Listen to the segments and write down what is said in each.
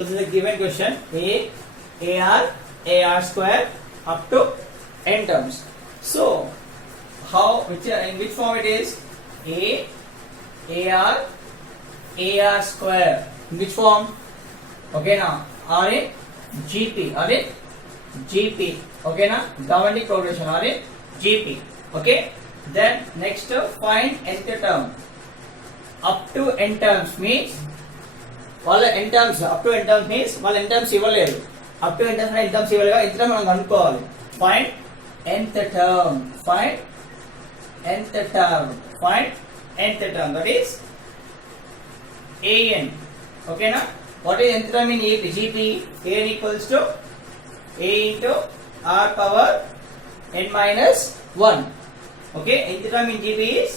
So this is a given question. AR square up to n terms. So how, in which form it is? AR square. In which form? Okay now. Or in GP. Or in GP. Okay now. Governing progression. Or in GP. Okay. Then next find nth term. Up to n terms means వాళ్ళ n terms up to n terms means వాళ్ళ n terms ఇవ్వలేదు. up to n terms ఇవ్వలేగా ఇంత మనం కనుక్కోవాలి. find nth term. find nth term. find nth term, that is an. Okay na? What is nth term in GP? An equals to a into r power n minus 1. Okay, nth term in GP is,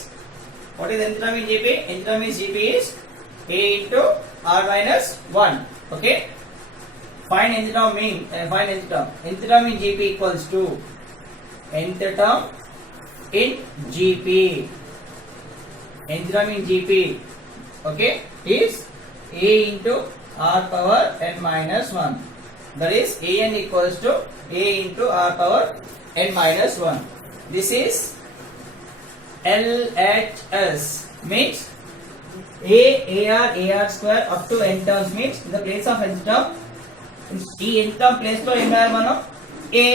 what is nth term in GP? Nth term in GP is a into r minus 1. Okay, find nth term mean, find nth term. Nth term in GP equals to nth term in GP. Nth term in GP, okay, is a into r power n minus 1. That is an equals to a into r power n minus 1. This is LHS, means AR square up to n terms, means in the place of nth term, ఈ nth term place లో ఏం రాయాలి మనం? A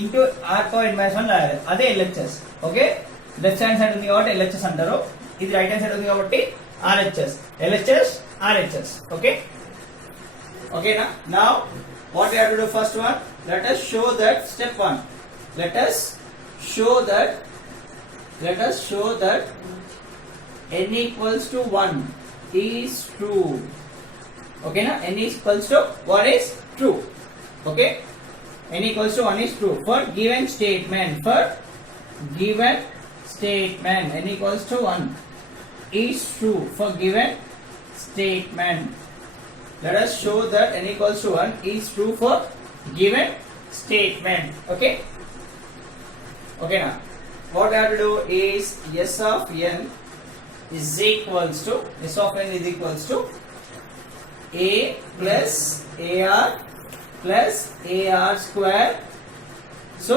into r power n minus 1 రాయాలి. అదే LHS. Okay, left hand side ఉంది కాబట్టి LHS అంటారు, ఇది రైట్ హ్యాండ్ సైడ్ ఉంది కాబట్టి RHS. LHS RHS. ఓకే, ఓకేనా? Now what we have to do? First one, let us show that step 1. Let us show that n equals to 1 is true. Okay na? N equals to 1 is true. Okay, n equals to 1 is true for given statement. For given statement, n equals to 1 is true for given statement. Let us show that n equals to 1 is true for given statement. Okay, okay now what we have to do is s of n is equals to a plus ar plus ar square. So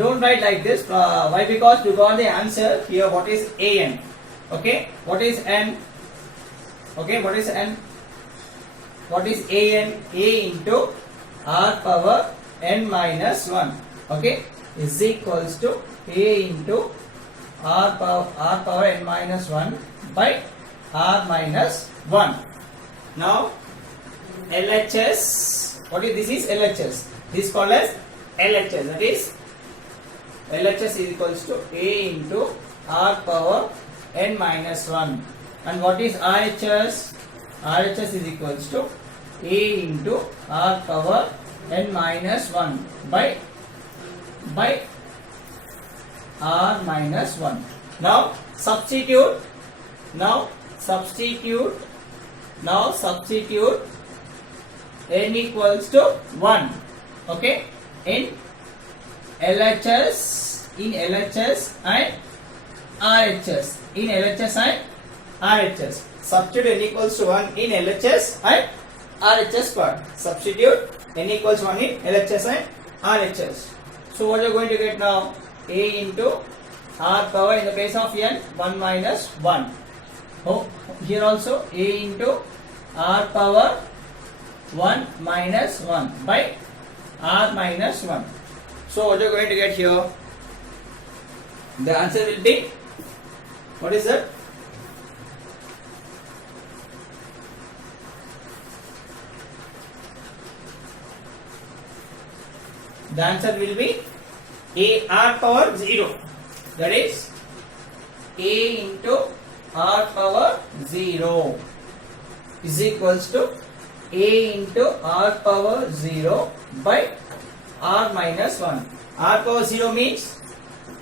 don't write like this. Why? Because you got the answer here. What is an? Okay, what is n? Okay, what is n? What is an? A into r power n minus 1. Okay, is equals to a into r power n minus 1 by r minus 1. Now LHS, what is this? Is LHS. This is called as LHS. That is LHS is equals to a into r power n minus 1. And what is RHS? RHS is equals to a into r power n minus 1 by r minus 1. Now substitute n equals to 1. Okay, in LHS and RHS. In LHS and RHS, substitute n equals to 1 in LHS and RHS part. Substitute n equals 1 in LHS and RHS. So what you are going to get now? A into r power, in the place of n, 1 minus 1. Oh, here also a into r power 1 minus 1 by r minus 1. So what you are going to get here? The answer will be, what is that? The answer will be a r power 0. That is a into r power 0 is equals to a into r power 0 by r minus 1. R power 0 means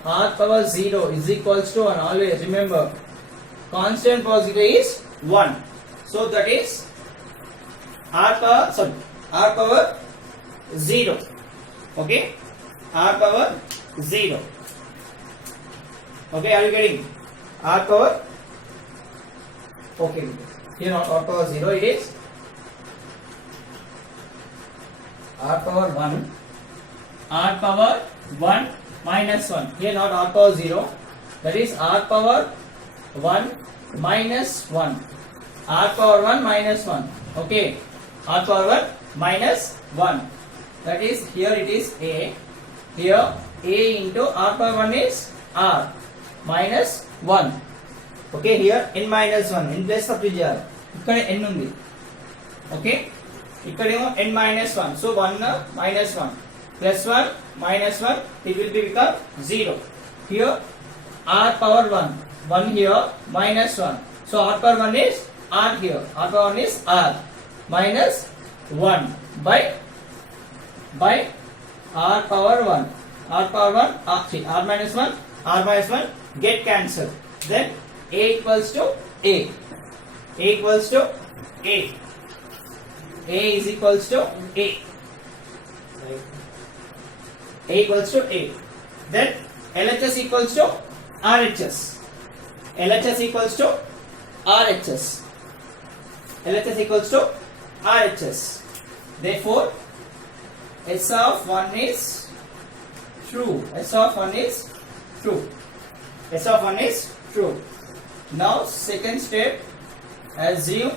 r power 0 is equals to 1. Always remember, constant power 0 is 1. So that is r power 0. Okay, r power 0. Okay, are you getting? R power, okay, here not r power 0, it is r power 1, r power 1 minus 1. Here not r power 0. That is r power 1 minus 1. R power 1 minus 1. Okay. R power 1 minus 1. That is here it is a. Here a into r power 1 is r minus 1. Okay. Here n minus 1. n place substitute. ఇక్కడ n ఉంది. Okay. ఇక్కడేమో n minus 1. So 1 minus 1 plus 1 minus 1 it will be become 0. Here r power 1. 1 here minus 1. So r power 1 is r here. R power 1 is r minus 1 by r power 1. R power 1 r minus 1 r minus 1 get cancelled. Then a equals to a. A equals to a. A is equals to a. A equals to a. Then LHS equals to RHS. LHS equals to RHS. LHS equals to RHS. Therefore, S of 1 is true. S of 1 is true. S of 1 is true. Now, second step, assume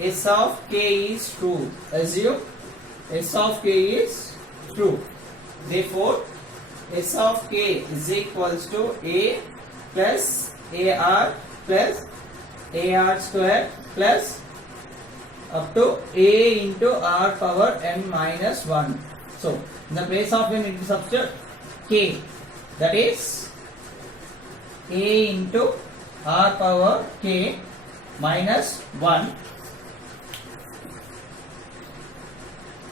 S of k is true. Assume S of k is true. Therefore, S of k is equals to a plus ar plus ar square plus up to a into r power n minus 1. So, in the place of n, it is substitute k. That is a into r power k minus 1.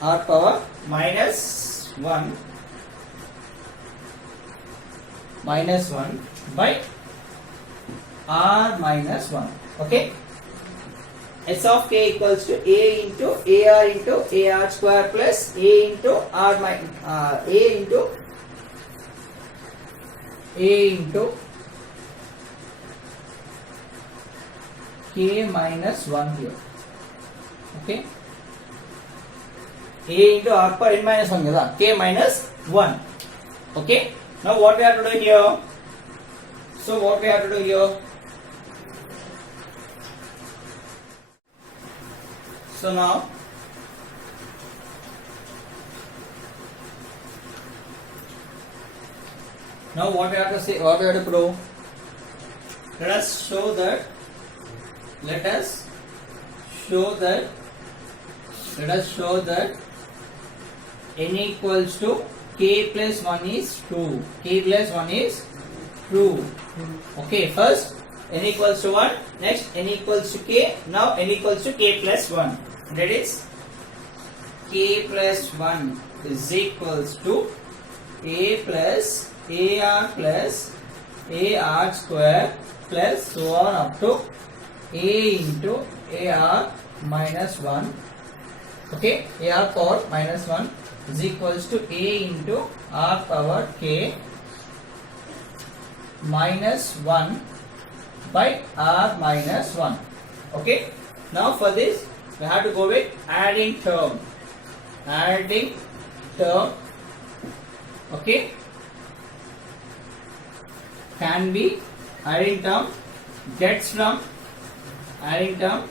R power minus 1 by r minus 1. Okay. S of k equals to a into ar square plus a into r minus a into k minus 1 here. Okay. A into r power n minus 1 kada, k minus 1. Okay. Now what we have to do here? So what we have to do here? So now what we have to say? What we have to prove? Let us show that n equals to k plus 1 is true. K plus 1 is true. Okay, first n equals to 1, next n equals to k, now n equals to k plus 1. That is k plus 1 is equals to a plus ar square plus so on up to a into ar minus 1. Okay, ar power minus 1 is equals to a into r power k minus 1 by r minus 1. Okay, now for this we have to go with adding term. Okay, can be adding term gets from adding term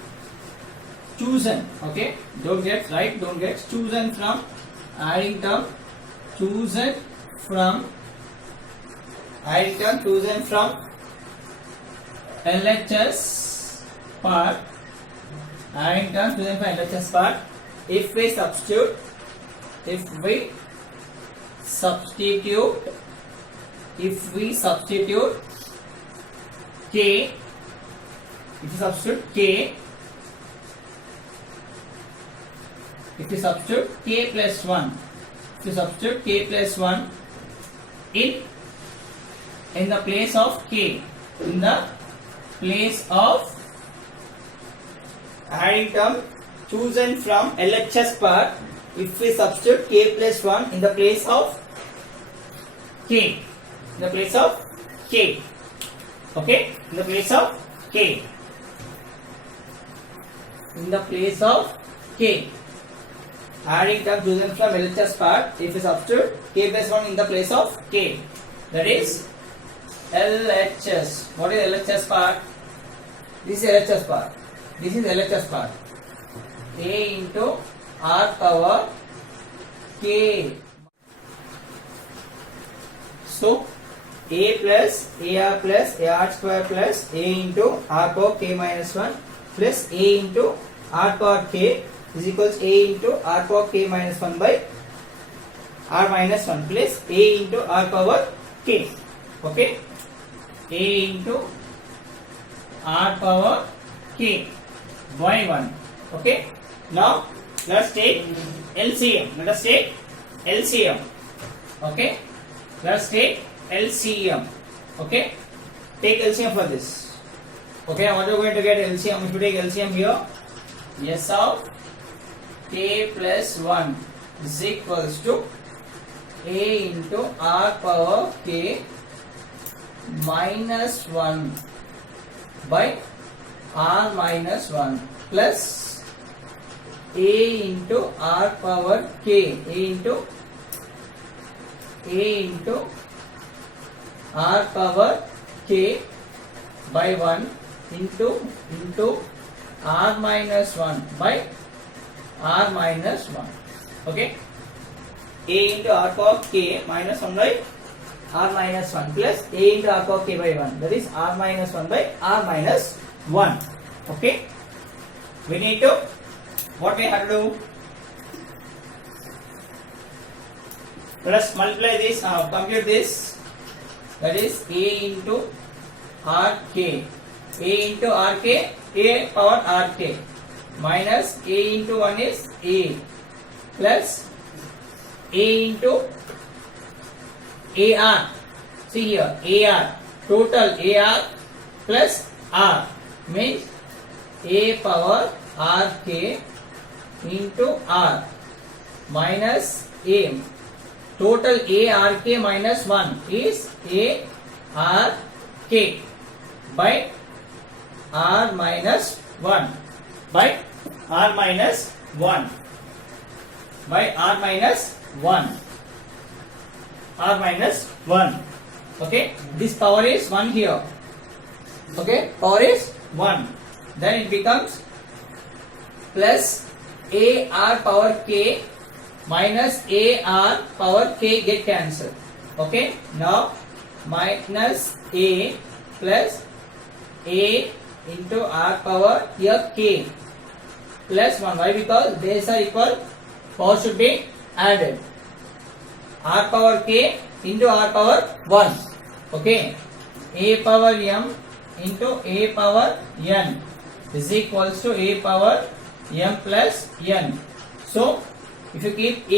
chosen. Okay, don't get right, don't get chosen from adding term chosen from LHS part. Adding term chosen from LHS part. If we substitute k, if you substitute k plus 1, in the place of k, in the place of adding term chosen from LHS part, if we substitute k plus 1 in the place of k, okay, in the place of k, adding term chosen from LHS part if you substitute k plus 1 in the place of k. That is LHS. What is LHS part? This is LHS part. This is LHS part. A into r power k. So a plus ar plus ar square plus a into r power k minus 1 plus a into r power k is equals a into r power k minus 1 by r minus 1 plus a into r power k. Okay, a into r power k by 1. Okay, now let's take LCM. Let us take LCM. Okay, let's take LCM. Okay, take LCM for this. Okay, what are you going to get LCM? If you take LCM here, s of k plus 1 is equals to a into r power k minus 1 by r minus 1 plus a into r power k, a into r power k by 1 into r minus 1 by r minus 1. Okay, a into r power k minus 1 by r minus 1 plus a into r power k by 1, that is r minus 1 by r minus 1. Okay, we need to, what we have to do, let us multiply this, compute this, that is a into rk, a into rk, a power rk minus a into 1 is a plus a into ar. See here, ar, total ar plus r means a power rk into r minus a, total a rk minus 1 is a rk by r minus 1 by r minus 1 by r minus 1, r minus 1. Okay, this power is 1 here. Okay, power is 1, then it becomes plus a r power k minus a r power k get cancelled. Okay, now minus a plus a into r power here k plus 1. Why? Because bases are equal, power should be added. R power k into r power 1. Okay, a power m into a power n is equals to a power m plus n. So if you keep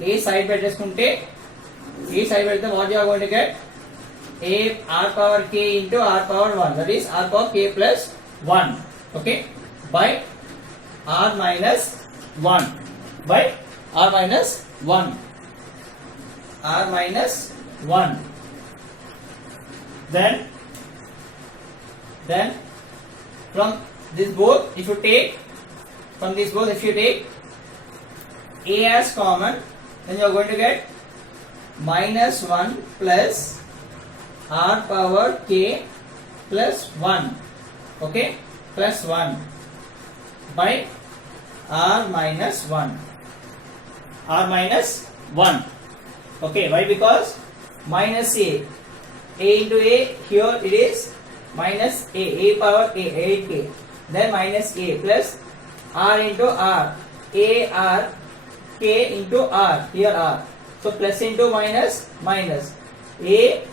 a side by చేసుకుంటే, a side by then what you are going to get, a r power k into r power 1, that is r power k plus 1. Okay, by r minus 1 by r minus 1, r minus 1. Then from this both, if you take from this both, if you take a as common, then you are going to get minus 1 plus r power k plus 1. Okay, plus 1 by r minus 1, r minus 1. Okay, why? Because minus a into a, here it is minus a power a, 8k, then minus a plus r into r, a r k into r, here r, so plus into minus minus, a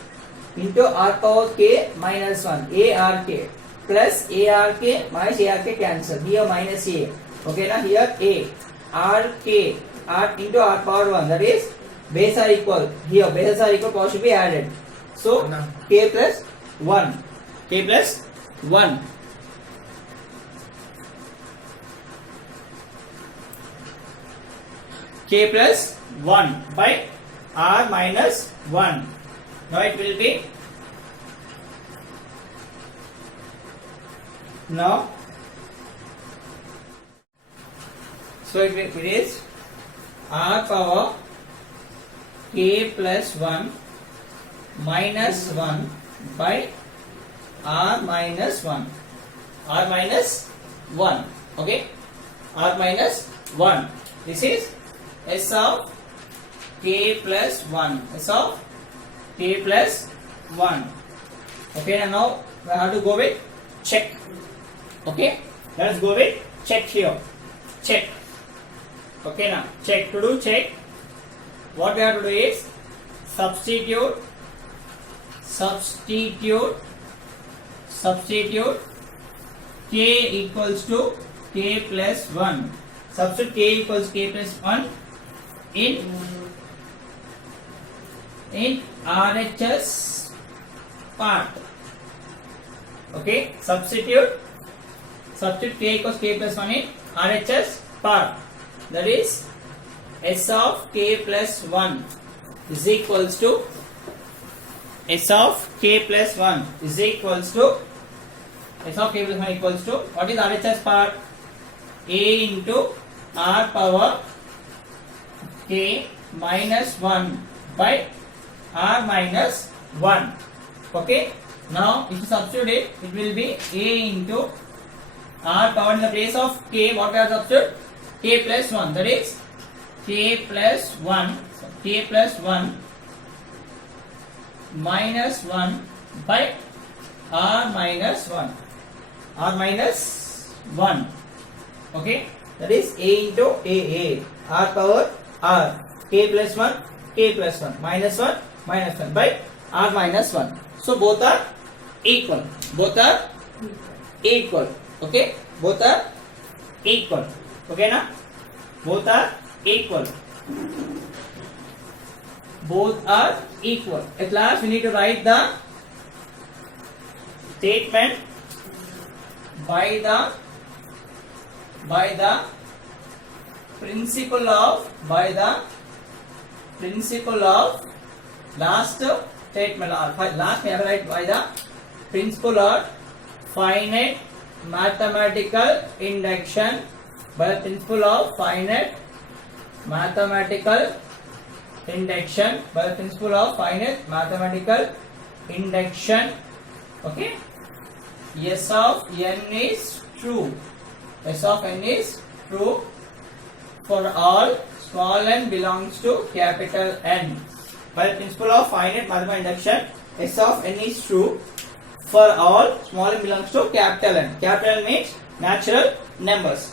into r power k minus 1, a r k plus a r k minus a r k cancel, here minus a. Okay, now here a r k r into r power 1, that is bases are equal, here bases are equal, power should be added. So k plus 1, k plus 1. K plus 1 by r minus 1. Now it will be, So it is r power k plus 1 minus 1 by r minus 1. R minus 1. Okay. R minus 1. This is s of k plus 1. S of k plus 1. Okay, and now we have to go with check. Okay, let us go with check here. Check. Okay, now check. To do check, what we have to do is substitute k equals to k plus 1. Substitute k equals k plus 1 in RHS part. Okay, substitute k equals k plus 1 in RHS part. That is s of k plus 1 is equals to s of k plus 1 is equals to s of k plus 1 equals to what is RHS part? A into r power k minus 1 by r minus 1. Okay, now if you substitute it, it will be a into r power in the place of k. What we have substitute? K plus 1. That is k plus 1 minus 1 by r minus 1. R minus 1. Okay, that is a into a r power r k plus 1 minus 1 by r minus 1. So both are equal. Okay, both are equal. Okay, na? Both are equal. At last we need to write the statement by the principle of last statement, or last we have to write by the principle of finite mathematical induction. By the principle of finite mathematical induction. Okay, S of n is true. For all small n belongs to capital N. By the principle of finite mathematical induction, S of n is true for all small n belongs to capital N. Capital N means natural numbers.